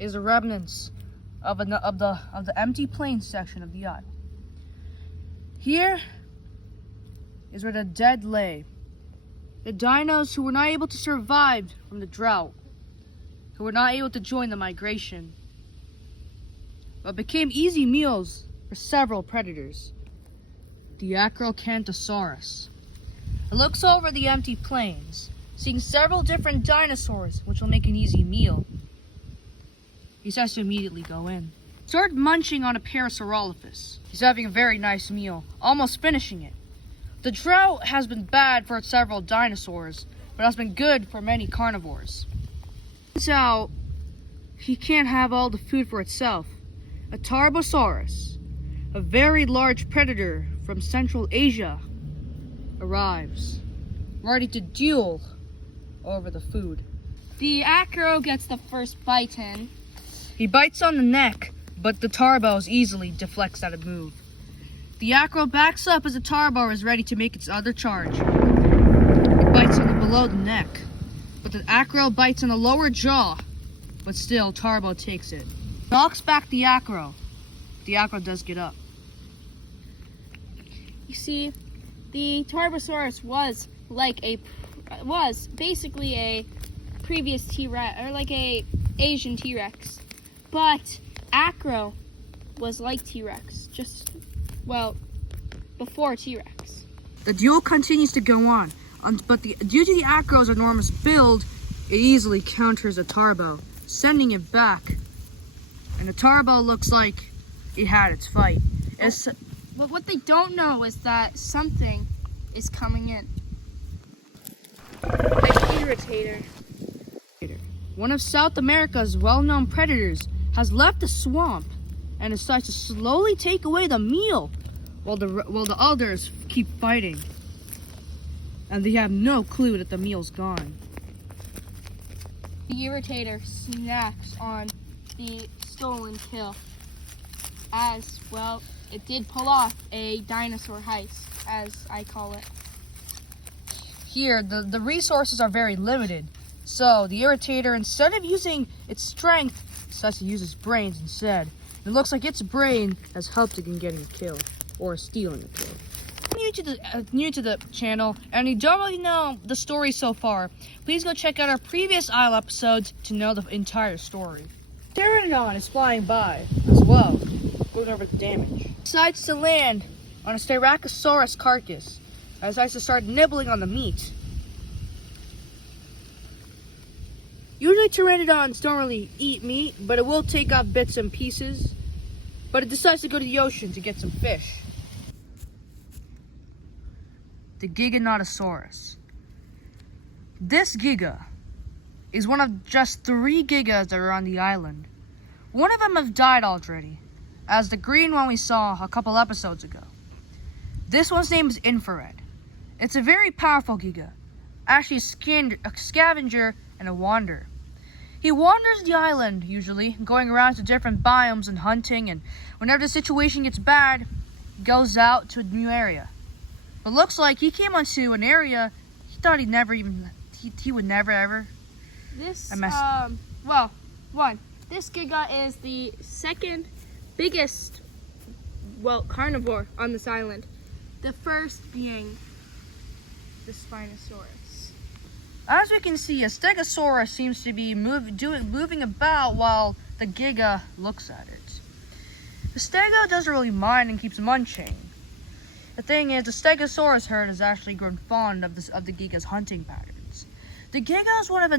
is the remnants of the empty plain section of the island. Here is where the dead lay. The dinos who were not able to survive from the drought, who were not able to join the migration, but became easy meals for several predators. The Giganotosaurus. It looks over the empty plains, seeing several different dinosaurs, which will make an easy meal. He decides to immediately go in. Start munching on a Parasaurolophus. He's having a very nice meal, almost finishing it. The drought has been bad for several dinosaurs, but has been good for many carnivores. Turns out, he can't have all the food for itself. A Territorial, a very large predator from Central Asia, arrives, ready to duel over the food. The acro gets the first bite in. He bites on the neck, but the Tarbos easily deflects that move. The acro backs up as the Tarbo is ready to make its other charge. It bites on below the neck, but the acro bites on the lower jaw, but still Tarbo takes it. Knocks back the acro. The acro does get up. You see, the Tarbosaurus was basically a previous T-Rex, or like a Asian T-Rex, but acro was like T-Rex, before T-Rex. The duel continues to go on, but due to the acro's enormous build, it easily counters the Tarbo, sending it back. And the Tarbo looks like it had its fight. But what they don't know is that something is coming in. An irritator. One of South America's well-known predators has left the swamp and decides to slowly take away the meal while the others keep fighting. And they have no clue that the meal's gone. The irritator snacks on the stolen kill. As well, it did pull off a dinosaur heist, as I call it. Here, the resources are very limited, so the irritator, instead of using its strength, decides to use its brains instead. It looks like its brain has helped it in getting a kill, or stealing a kill. New to the channel, and you don't really know the story so far, please go check out our previous Isle episodes to know the entire story. Territorial is flying by as well, going over the damage. Decides to land on a Styracosaurus carcass, and decides to start nibbling on the meat. Usually pteranodons don't really eat meat, but it will take off bits and pieces. But it decides to go to the ocean to get some fish. The Giganotosaurus. This Giga is one of just 3 Gigas that are on the island. One of them have died already, as the green one we saw a couple episodes ago. This one's name is Infrared. It's a very powerful Giga, actually a scavenger and a wanderer. He wanders the island, usually, going around to different biomes and hunting, and whenever the situation gets bad, he goes out to a new area. But looks like he came onto an area he thought he would never ever. This, this Giga is the second biggest, carnivore on this island. The first being the Spinosaurus. As we can see, a Stegosaurus seems to be moving about while the Giga looks at it. The Stego doesn't really mind and keeps munching. The thing is, the Stegosaurus herd has actually grown fond of the Giga's hunting patterns. The Giga is one of the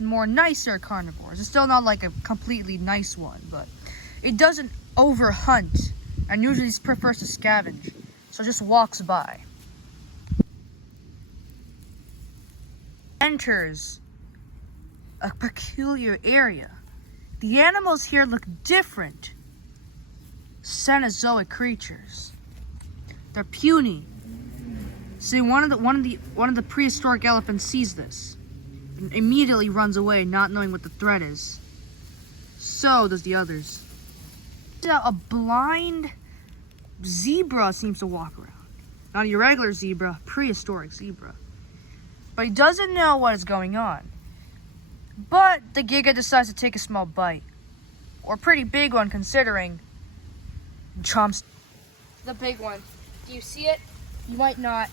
more nicer carnivores. It's still not like a completely nice one, but it doesn't overhunt and usually prefers to scavenge, so just walks by. Enters a peculiar area. The animals here look different. Cenozoic creatures. They're puny. See, one of the prehistoric elephants sees this and immediately runs away, not knowing what the threat is. So does the others. A blind zebra seems to walk around. Not a regular zebra, prehistoric zebra. But he doesn't know what is going on. But the Giga decides to take a small bite. or pretty big one considering Trump's. The big one. Do you see it? You might not.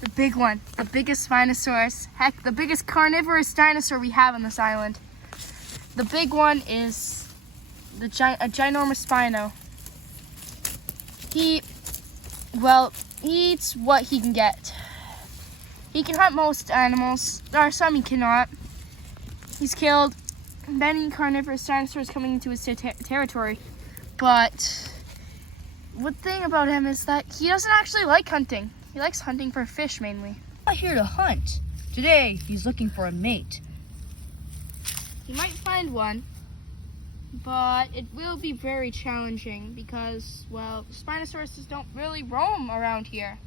The big one. The biggest Spinosaurus. Heck, the biggest carnivorous dinosaur we have on this island. The big one is a ginormous Spino. He eats what he can get. He can hunt most animals. There are some he cannot. He's killed many carnivorous dinosaurs coming into his territory. But one thing about him is that he doesn't actually like hunting. He likes hunting for fish mainly. Not here to hunt. Today, he's looking for a mate. He might find one, but it will be very challenging because, well, Spinosauruses don't really roam around here.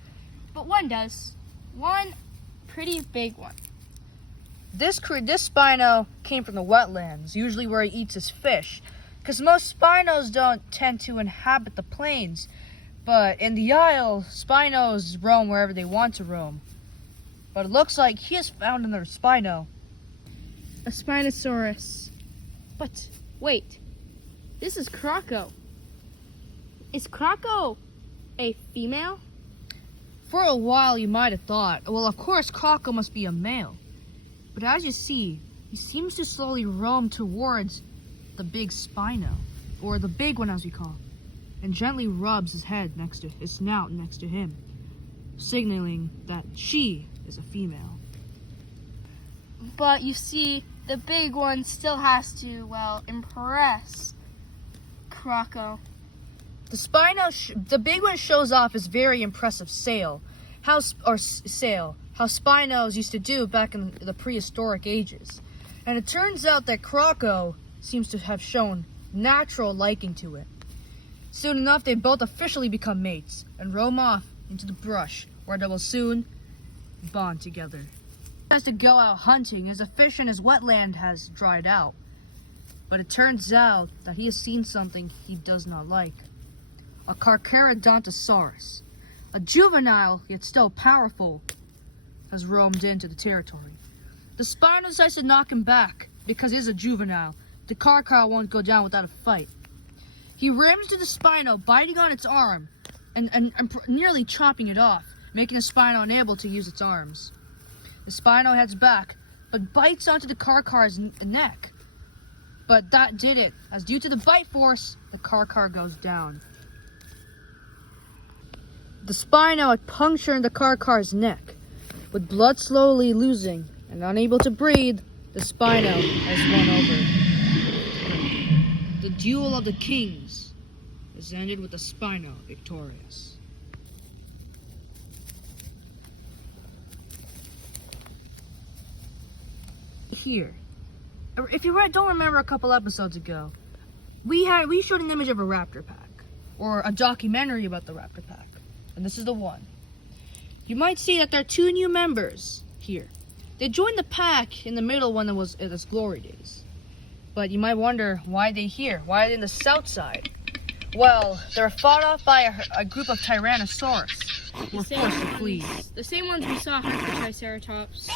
But one does. One pretty big one. This Spino came from the wetlands, usually where he eats his fish, because most Spinos don't tend to inhabit the plains. But in the Isle, Spinos roam wherever they want to roam. But it looks like he has found another Spino. A Spinosaurus. But wait, this is Croco. Is Croco a female? For a while you might have thought, well, of course Croco must be a male. But as you see, he seems to slowly roam towards the big Spino, or the big one as we call, and gently rubs his snout next to him, signaling that she is a female. But you see, the big one still has to, well, impress Croco. The big one shows off his very impressive sail, how Spinos used to do back in the prehistoric ages. And it turns out that Croco seems to have shown natural liking to it. Soon enough, they both officially become mates and roam off into the brush, where they will soon bond together. He has to go out hunting as the fish in his wetland has dried out. But it turns out that he has seen something he does not like. A Giganotosaurus, a juvenile yet still powerful, has roamed into the territory. The Spino decides to knock him back because he is a juvenile. The car won't go down without a fight. He rams into the Spino, biting on its arm and nearly chopping it off, making the Spino unable to use its arms. The Spino heads back, but bites onto the car's neck. But that did it, as due to the bite force, the car goes down. The Spino had punctured the car's neck, with blood slowly losing and unable to breathe. The Spino has won over. The duel of the kings has ended with the Spino victorious. Here, if you don't remember a couple episodes ago, we showed an image of a raptor pack, or a documentary about the raptor pack, and this is the one. You might see that there are two new members here. They joined the pack in the middle when it was its glory days. But you might wonder, why are they here? Why are they in the south side? Well, they were fought off by a group of Tyrannosaurus who were forced to flee. The same ones we saw hunt the Triceratops.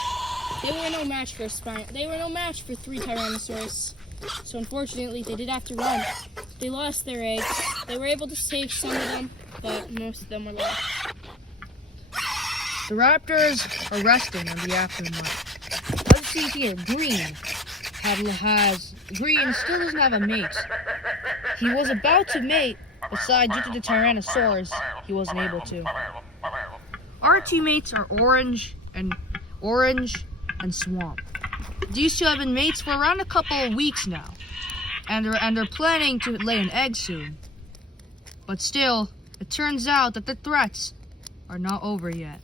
They were no match for They were no match for 3 Tyrannosaurus. So unfortunately, they did have to run. They lost their eggs. They were able to save some of them, but most of them were lost. The Raptors are resting in the aftermath. Let's see here, Green still doesn't have a mate. He was about to mate, but due to the Tyrannosaurus, he wasn't able to. Our teammates are Orange and Swamp. These two have been mates for around a couple of weeks now, and they're planning to lay an egg soon. But still, it turns out that the threats are not over yet.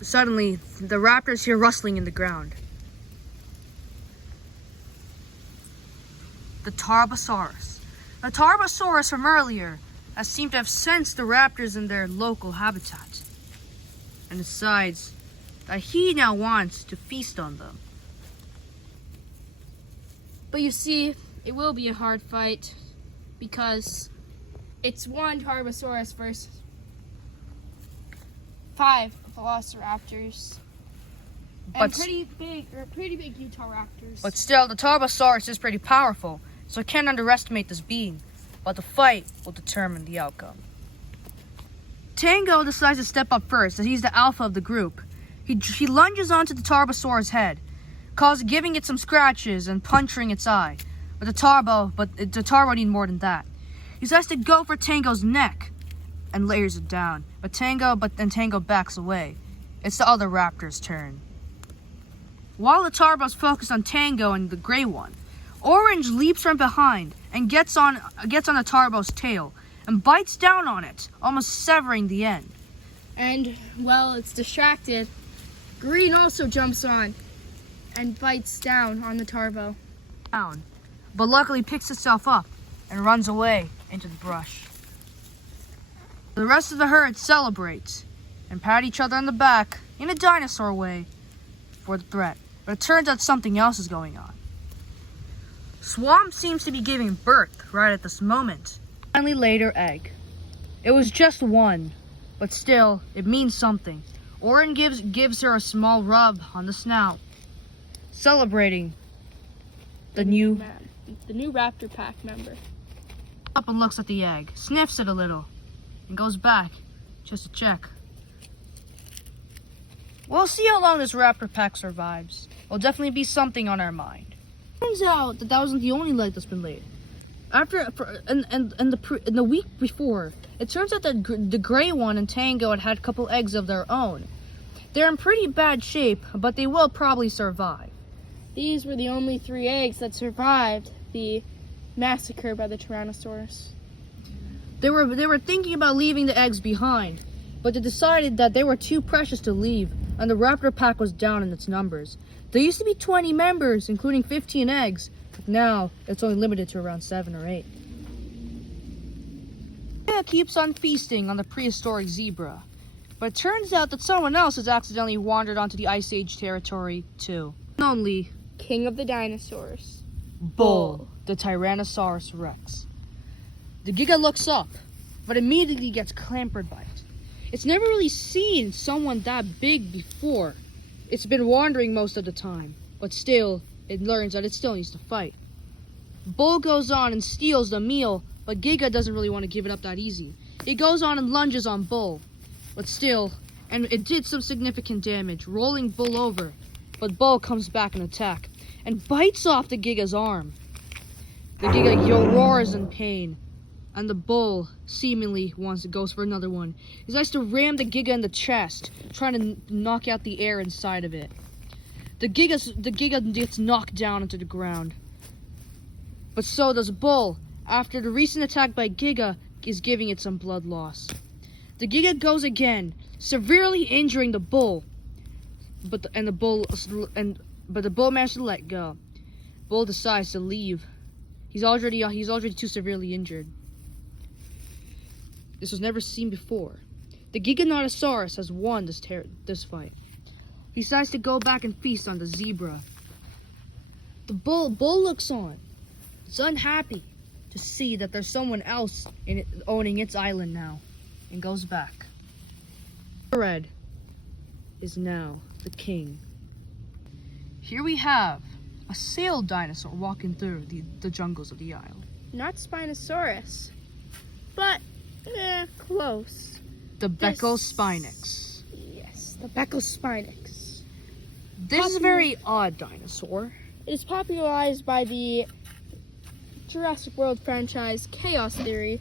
Suddenly, the raptors hear rustling in the ground. The Tarbosaurus. The Tarbosaurus from earlier has seemed to have sensed the raptors in their local habitat, and decides that he now wants to feast on them. But you see, it will be a hard fight because it's 1 Tarbosaurus versus 5 Velociraptors. And pretty big Utah Raptors. But still, the Tarbosaurus is pretty powerful. so I can't underestimate this being, but the fight will determine the outcome. Tango decides to step up first, as he's the alpha of the group. He lunges onto the Tarbosaur's head, giving it some scratches and puncturing its eye. But the Tarbo need more than that. He decides to go for Tango's neck and layers it down. But Tango backs away. It's the other Raptor's turn. While the Tarbo's focused on Tango and the gray one, Orange leaps from behind and gets on the Tarbo's tail and bites down on it, almost severing the end. And while it's distracted, Green also jumps on and bites down on the Tarbo. But luckily picks itself up and runs away into the brush. The rest of the herd celebrates and pat each other on the back in a dinosaur way for the threat. But it turns out something else is going on. Swamp seems to be giving birth right at this moment. Finally laid her egg. It was just one, but still, it means something. Oren gives her a small rub on the snout, celebrating the new Raptor pack member. Up and looks at the egg, sniffs it a little, and goes back just to check. We'll see how long this Raptor pack survives. Will definitely be something on our mind. Turns out that wasn't the only leg that's been laid. In the week before, it turns out that the gray one and Tango had a couple eggs of their own. They're in pretty bad shape, but they will probably survive. These were the only 3 eggs that survived the massacre by the Tyrannosaurus. They were thinking about leaving the eggs behind, but they decided that they were too precious to leave, and the Raptor pack was down in its numbers. There used to be 20 members, including 15 eggs, but now it's only limited to around 7 or 8. It keeps on feasting on the prehistoric zebra, but it turns out that someone else has accidentally wandered onto the Ice Age territory too. Only King of the dinosaurs, Bull, the Tyrannosaurus Rex. The Giga looks up, but immediately gets clambered by it. It's never really seen someone that big before. It's been wandering most of the time, but still, it learns that it still needs to fight. Bull goes on and steals the meal, but Giga doesn't really want to give it up that easy. He goes on and lunges on Bull, but still, and it did some significant damage, rolling Bull over. But Bull comes back and attack, and bites off the Giga's arm. The Giga roars in pain, and the Bull seemingly goes for another one. He decides to ram the Giga in the chest, trying to knock out the air inside of it. The Giga gets knocked down into the ground. But so does Bull, after the recent attack by Giga is giving it some blood loss. The Giga goes again, severely injuring the Bull. But the Bull managed to let go. Bull decides to leave. He's already too severely injured. This was never seen before. The Giganotosaurus has won this fight. He decides to go back and feast on the zebra. The bull looks on. It's unhappy to see that there's someone else owning its island now, and goes back. Red is now the king. Here we have a sailed dinosaur walking through the jungles of the isle. Not Spinosaurus, but close. The Beckospinax. Yes, the Beckospinax. This is a very odd dinosaur. It is popularized by the Jurassic World franchise Chaos Theory.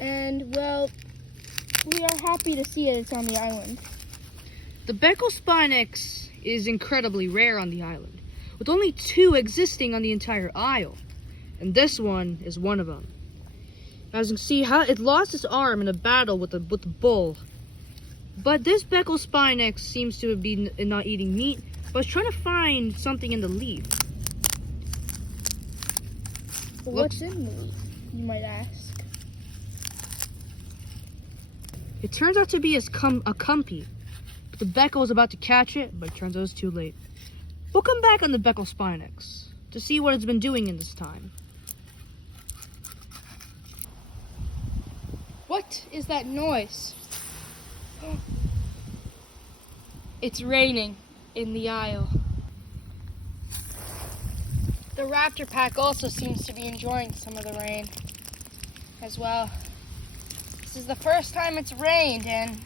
And, well, we are happy to see it's on the island. The Beckospinax is incredibly rare on the island, with only 2 existing on the entire isle. And this one is one of them. As you can see, it lost its arm in a battle with the bull. But this Beckospinax seems to be not eating meat, but is trying to find something in the leaf. What's in the leaf, you might ask? It turns out to be a cumpy. But the Becko is about to catch it, but it turns out it's too late. We'll come back on the Beckospinax to see what it's been doing in this time. What is that noise? It's raining in the isle. The raptor pack also seems to be enjoying some of the rain as well. This is the first time it's rained in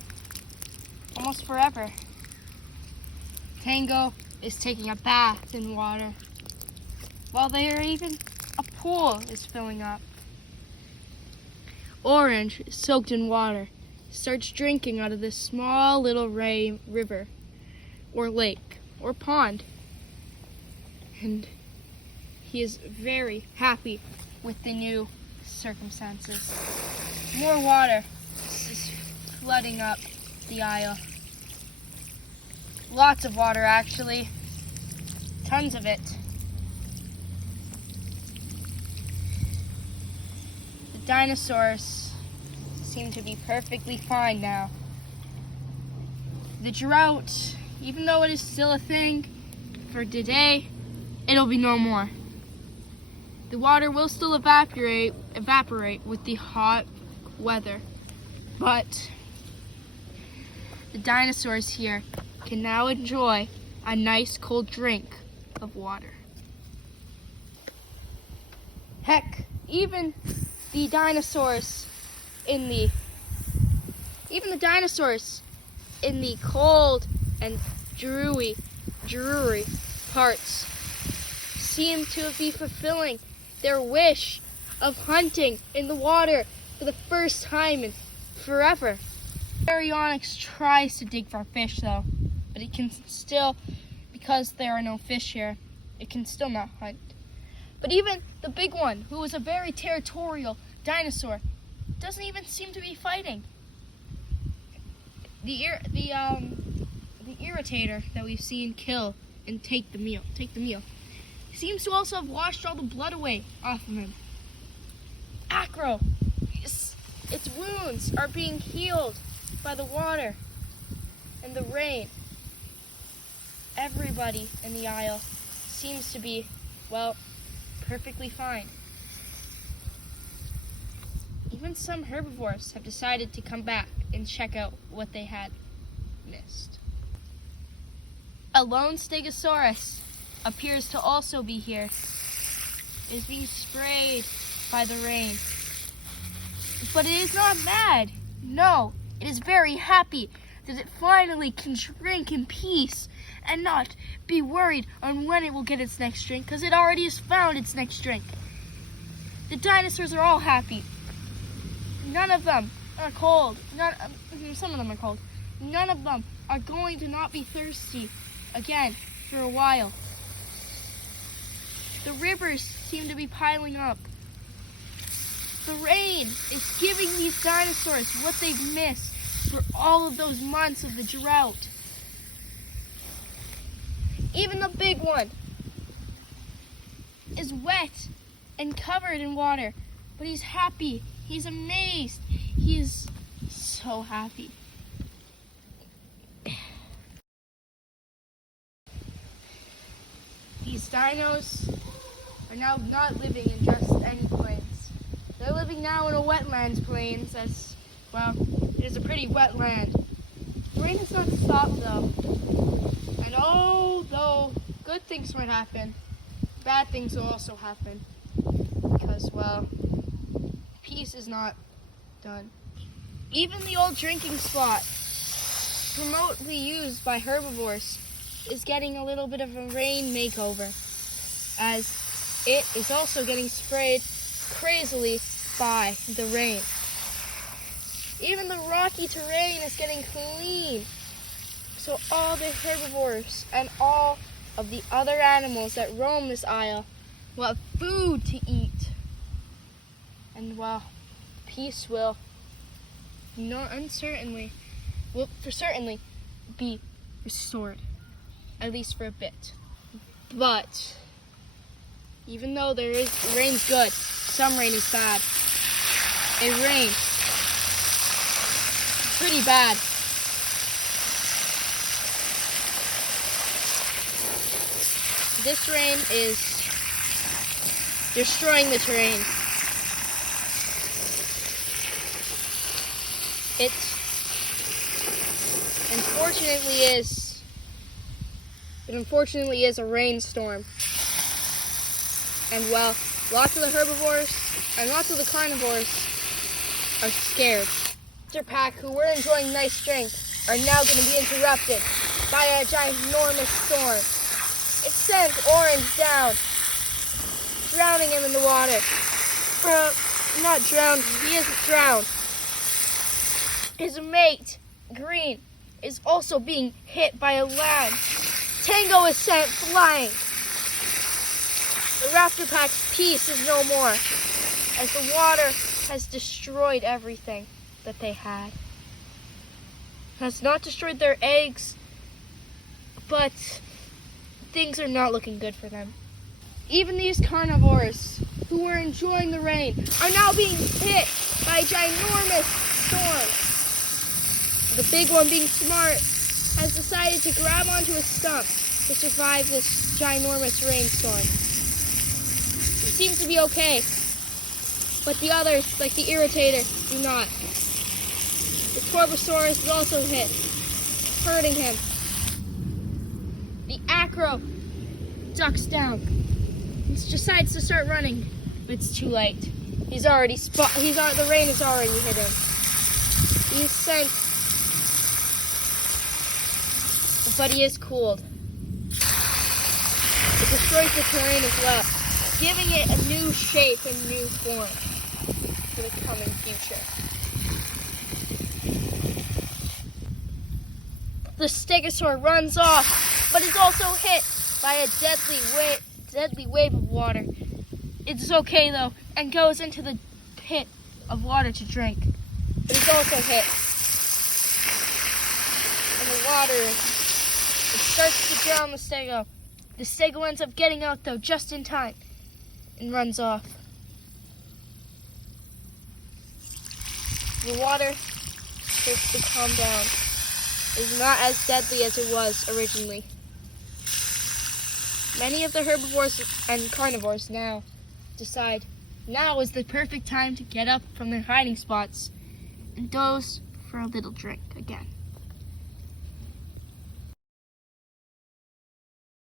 almost forever. Tango is taking a bath in water, while even a pool is filling up. Orange, soaked in water, starts drinking out of this small little river, or lake, or pond. And he is very happy with the new circumstances. More water is flooding up the aisle. Lots of water, actually. Tons of it. The dinosaurs seem to be perfectly fine now. The drought, even though it is still a thing for today, it'll be no more. The water will still evaporate with the hot weather, but the dinosaurs here can now enjoy a nice cold drink of water. Heck, even the dinosaurs in the cold and dreary parts seem to be fulfilling their wish of hunting in the water for the first time in forever. Baryonyx tries to dig for fish though, but it can still, because there are no fish here, it can still not hunt. But even the big one, who is a very territorial dinosaur, doesn't even seem to be fighting. The irritator that we've seen kill and take the meal, seems to also have washed all the blood away off of him. Acro, its wounds are being healed by the water and the rain. Everybody in the aisle seems to be, well, perfectly fine. Even some herbivores have decided to come back and check out what they had missed. A lone Stegosaurus appears to also be here. It is being sprayed by the rain. But it is not mad. No, it is very happy that it finally can drink in peace and not be worried on when it will get its next drink, because it already has found its next drink. The dinosaurs are all happy. None of them are cold. Some of them are cold. None of them are going to not be thirsty again for a while. The rivers seem to be piling up. The rain is giving these dinosaurs what they've missed for all of those months of the drought. Even the big one is wet and covered in water, but he's happy. He's amazed. He is so happy. These dinos are now not living in just any plains. They're living now in a wetlands plains, as, well, it is a pretty wet land. The rain has not stopped though. And although good things might happen, bad things will also happen. Because, well, peace is not done. Even the old drinking spot, remotely used by herbivores, is getting a little bit of a rain makeover, as it is also getting sprayed crazily by the rain. Even the rocky terrain is getting clean, so all the herbivores and all of the other animals that roam this aisle will have food to eat. And, well, peace will certainly be restored, at least for a bit. But even though rain's good, some rain is bad. It rains pretty bad. This rain is destroying the terrain. It unfortunately is a rainstorm. And well, lots of the herbivores and lots of the carnivores are scared. Their pack, who were enjoying nice drink, are now going to be interrupted by a ginormous storm. It sends Orange down, drowning him in the water. Not drowned, he isn't drowned. His mate, Green, is also being hit by a lance. Tango is sent flying. The Raptor pack's peace is no more, as the water has destroyed everything that they had. It has not destroyed their eggs, but things are not looking good for them. Even these carnivores, who were enjoying the rain, are now being hit by a ginormous storm. The big one, being smart, has decided to grab onto a stump to survive this ginormous rainstorm. It seems to be okay, but the others, like the Irritator, do not. The Torbosaurus is also hit, hurting him. The Acro ducks down. He decides to start running, but it's too late. The rain has already hit him. He's sent, but he is cooled. It destroys the terrain as well, giving it a new shape and new form for the coming future. The Stegosaur runs off, but is also hit by a deadly wave of water. It's okay though, and goes into the pit of water to drink. But it's also hit. And the water, it starts to drown the Stego. The Stego ends up getting out though, just in time, and runs off. The water starts to calm down. It's not as deadly as it was originally. Many of the herbivores and carnivores now decide now is the perfect time to get up from their hiding spots and doze for a little drink again.